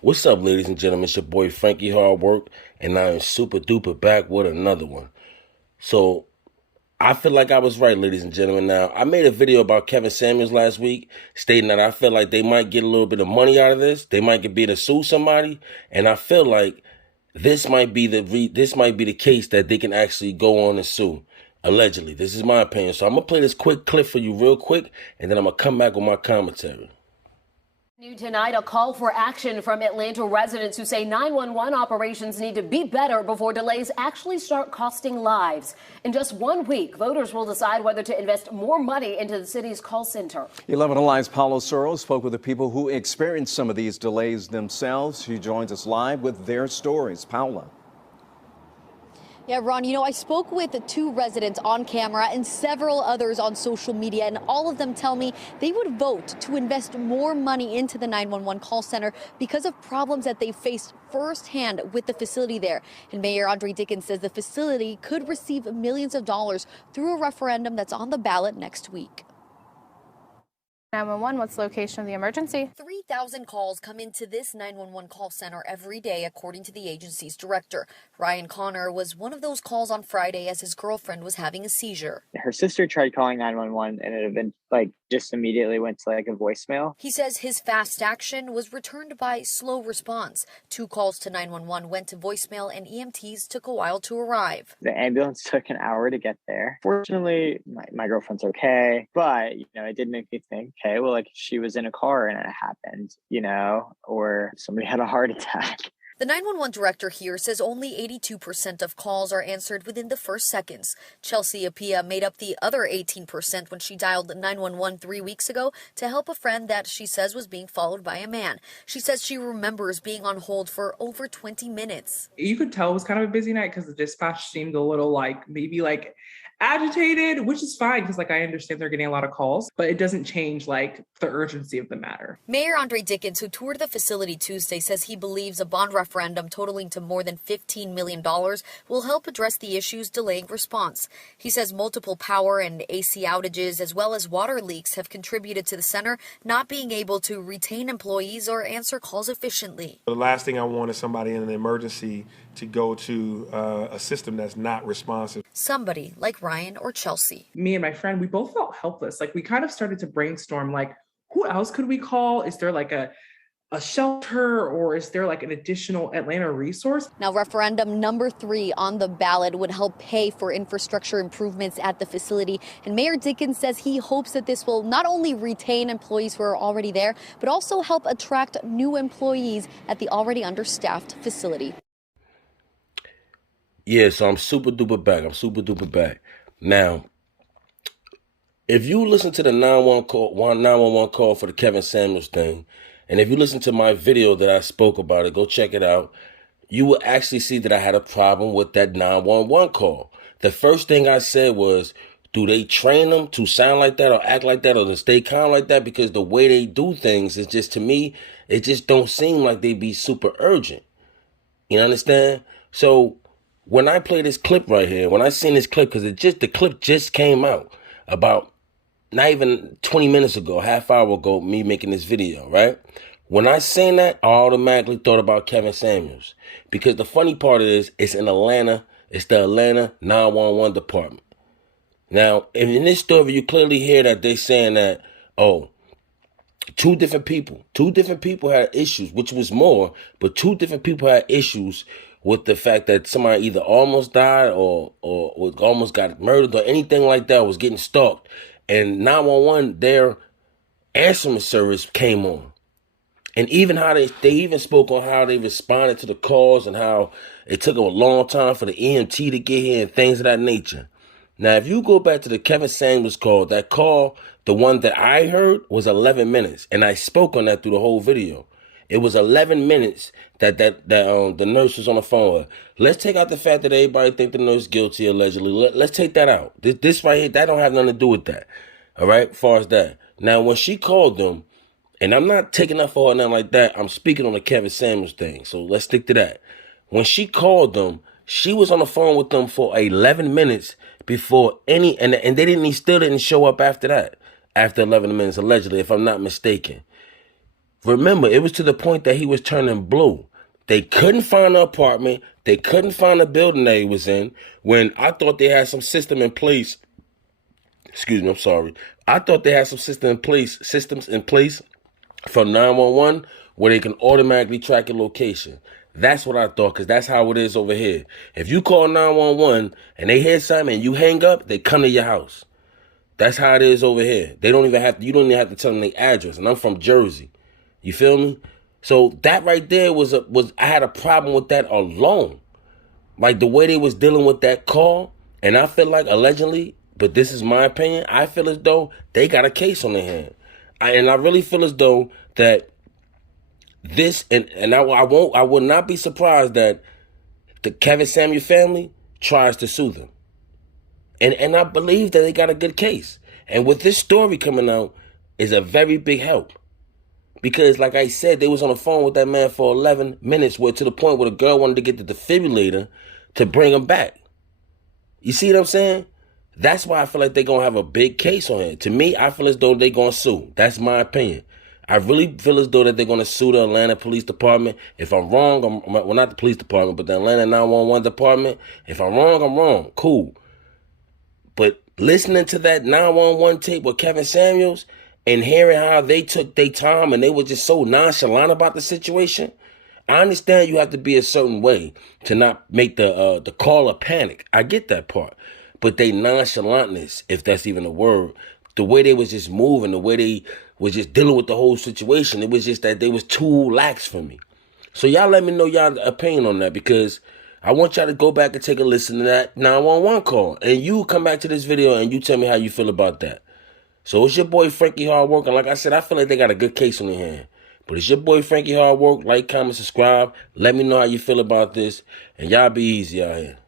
What's up, ladies and gentlemen? It's your boy Frankiehardwork, and I am super duper back with another one. So I feel like I was right, ladies and gentlemen. Now, I made a video about Kevin Samuels last week, stating that I feel like they might get a little bit of money out of this. They might be able to sue somebody, and I feel like this might be the case that they can actually go on and sue. Allegedly, this is my opinion. So I'm gonna play this quick clip for you real quick, and then I'm gonna come back with my commentary. New tonight, a call for action from Atlanta residents who say 911 operations need to be better before delays actually start costing lives. In just 1 week, voters will decide whether to invest more money into the city's call center. 11 Alive's Paulo Soro spoke with the people who experienced some of these delays themselves. She joins us live with their stories. Paula. Yeah, Ron, I spoke with 2 residents on camera and several others on social media, and all of them tell me they would vote to invest more money into the 911 call center because of problems that they faced firsthand with the facility there. And Mayor Andre Dickens says the facility could receive millions of dollars through a referendum that's on the ballot next week. 911, what's the location of the emergency? 3,000 calls come into this 911 call center every day, according to the agency's director. Ryan Connor was one of those calls on Friday as his girlfriend was having a seizure. Her sister tried calling 911 and it had been just immediately went to a voicemail. He says his fast action was returned by slow response. 2 calls to 911 went to voicemail and EMTs took a while to arrive. The ambulance took an hour to get there. Fortunately, my girlfriend's okay, but it did make me think, okay, well, she was in a car and it happened, or somebody had a heart attack. The 911 director here says only 82% of calls are answered within the first seconds. Chelsea Apia made up the other 18% when she dialed 911 3 weeks ago to help a friend that she says was being followed by a man. She says she remembers being on hold for over 20 minutes. You could tell it was kind of a busy night because the dispatch seemed a little maybe agitated, which is fine because I understand they're getting a lot of calls, but it doesn't change the urgency of the matter. Mayor Andre Dickens, who toured the facility Tuesday, says he believes a bond referendum totaling to more than $15 million will help address the issues delaying response. He says multiple power and AC outages as well as water leaks have contributed to the center not being able to retain employees or answer calls efficiently. The last thing I want is somebody in an emergency to go to a system that's not responsive. Somebody like Ryan or Chelsea. Me and my friend, we both felt helpless. We kind of started to brainstorm, who else could we call? Is there a shelter, or is there an additional Atlanta resource? Now, referendum number 3 on the ballot would help pay for infrastructure improvements at the facility. And Mayor Dickens says he hopes that this will not only retain employees who are already there, but also help attract new employees at the already understaffed facility. Yeah, so I'm super duper back. Now, if you listen to the 911 call for the Kevin Samuels thing, and if you listen to my video that I spoke about it, go check it out, you will actually see that I had a problem with that 911 call. The first thing I said was, do they train them to sound like that or act like that or to stay calm like that? Because the way they do things is just, to me, it just don't seem like they be super urgent. You understand? So when I play this clip right here, when I seen this clip, because the clip just came out about not even 20 minutes ago, half hour ago, me making this video, right? When I seen that, I automatically thought about Kevin Samuels. Because the funny part is, it's in Atlanta. It's the Atlanta 911 department. Now, in this story, you clearly hear that they saying that, two different people had issues, which was more, but 2 different people had issues with the fact that somebody either almost died or almost got murdered or anything like that, was getting stalked. And 911, their answering service came on. And even how they even spoke on how they responded to the calls and how it took a long time for the EMT to get here and things of that nature. Now, if you go back to the Kevin Samuels call, that call, the one that I heard, was 11 minutes. And I spoke on that through the whole video. It was 11 minutes that the nurse was on the phone. Let's take out the fact that everybody think the nurse guilty allegedly. Let's take that out. This right here, that don't have nothing to do with that. All right, as far as that. Now, when she called them, and I'm not taking up for her nothing like that. I'm speaking on the Kevin Samuels thing. So let's stick to that. When she called them, she was on the phone with them for 11 minutes before and they still didn't show up after that. After 11 minutes, allegedly, if I'm not mistaken. Remember, it was to the point that he was turning blue. They couldn't find the apartment. They couldn't find the building that he was in. When I thought they had some system in place. Excuse me, I'm sorry. I thought they had some systems in place from 911 where they can automatically track your location. That's what I thought, because that's how it is over here. If you call 911 and they hear something and you hang up, they come to your house. That's how it is over here. You don't even have to tell them their address. And I'm from Jersey. You feel me? So that right there was I had a problem with that alone. Like the way they was dealing with that call, and I feel like allegedly, but this is my opinion, I feel as though they got a case on their hand. I really feel as though that this, and I will not be surprised that the Kevin Samuel family tries to sue them. And I believe that they got a good case. And with this story coming out is a very big help. Because like I said, they was on the phone with that man for 11 minutes, where to the point where the girl wanted to get the defibrillator to bring him back. You see what I'm saying? That's why I feel like they're going to have a big case on it. To me, I feel as though they're going to sue. That's my opinion. I really feel as though that they're going to sue the Atlanta Police Department. If I'm wrong, well, not the police department, but the Atlanta 911 department. If I'm wrong, I'm wrong. Cool. But listening to that 911 tape with Kevin Samuels and hearing how they took their time and they were just so nonchalant about the situation, I understand you have to be a certain way to not make the caller panic. I get that part. But they nonchalantness, if that's even a word, the way they was just moving, the way they was just dealing with the whole situation, it was just that they was too lax for me. So y'all let me know y'all opinion on that, because I want y'all to go back and take a listen to that 911 call. And you come back to this video and you tell me how you feel about that. So it's your boy Frankie Hardwork. And like I said, I feel like they got a good case on their hand. But it's your boy Frankie Hardwork. Like, comment, subscribe. Let me know how you feel about this. And y'all be easy out here.